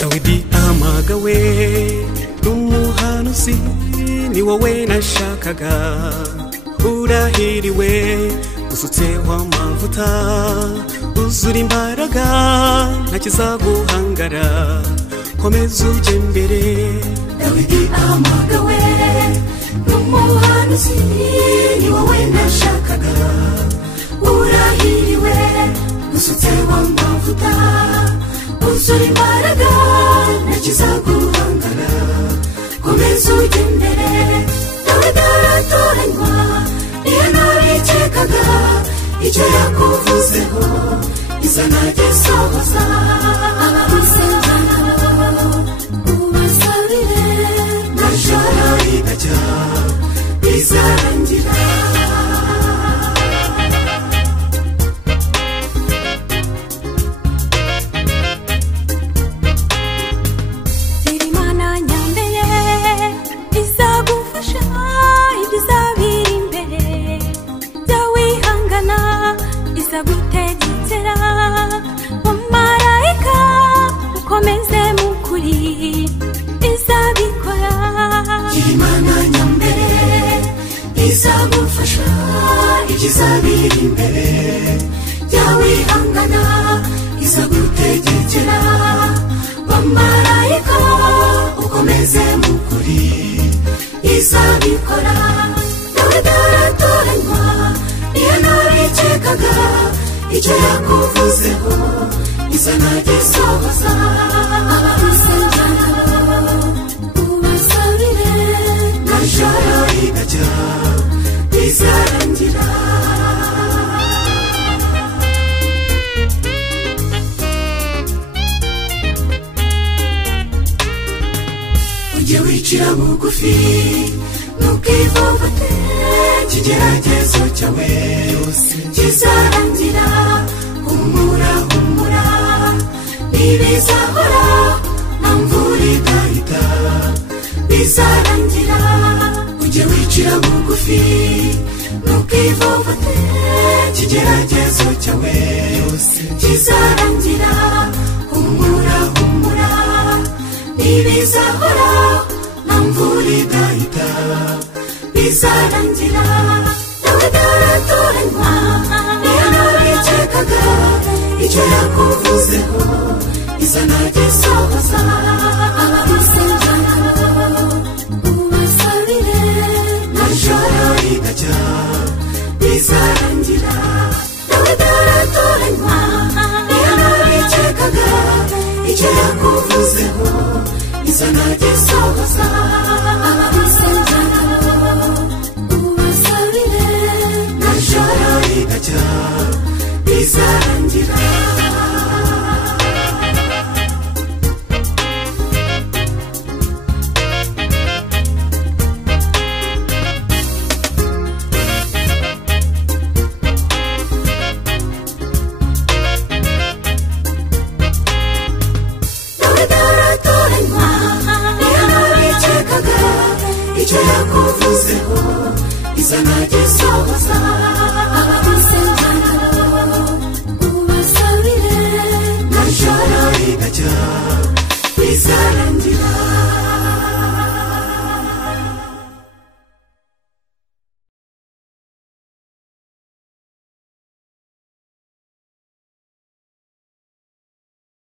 Dawidi amagawe n'umuhanuzi ni wowe nashakaga urahiriwe usutseho amavuta uzura imbaraga ntakizaguhangara komeza uje mbere Dawidi amagawe n'umuhanuzi ni wowe nashakaga urahiriwe usutseho amavuta uzura imbaraga ntakizaguhangara komeza uje mbere Dawidi aratoranywa iyo ntabikekaga icyo yakuvuzeho izana gisohoza abamusengana ubasabire najoro rigajya bizarangira gutegekera umarayika ukomeze mukuri izabikora Imana nyambere izagufasha ikizabira imbere byawihangana izagutegekera umarayika ukomeze mukuri izabikora Dawidi aratoranywa iyo ntabikekaga icyo yakuvuzeho izana gisohoza abamusengana ubasabire najoro rigajya bizarangira ujye wicira bugufi ntukivovate ikigeragezo cyawe kizarangira humura humura ntibizahora nta mvura idahita bizarangira ujye wicira bugufi ntukivovate ikigeragezo cyawe kizarangira humura humura ntibizahora nta mvura idahita bizarangira Dawidi aratoranywa iyo ntabikekaga icyo yakuvuzeho izana gisohoza abamusengana ubasabire najoro rigajya bizarangira Dawidi aratoranywa iyo ntabikekaga icyo yakuvuzeho izana gisohoza abamusengana ubasabire najoro rigajya bizarangira Dawidi aratoranywa iyo ntabikekaga icyo yakuvuzeho izana gisohoza abamusengana ubasabire najoro rigajya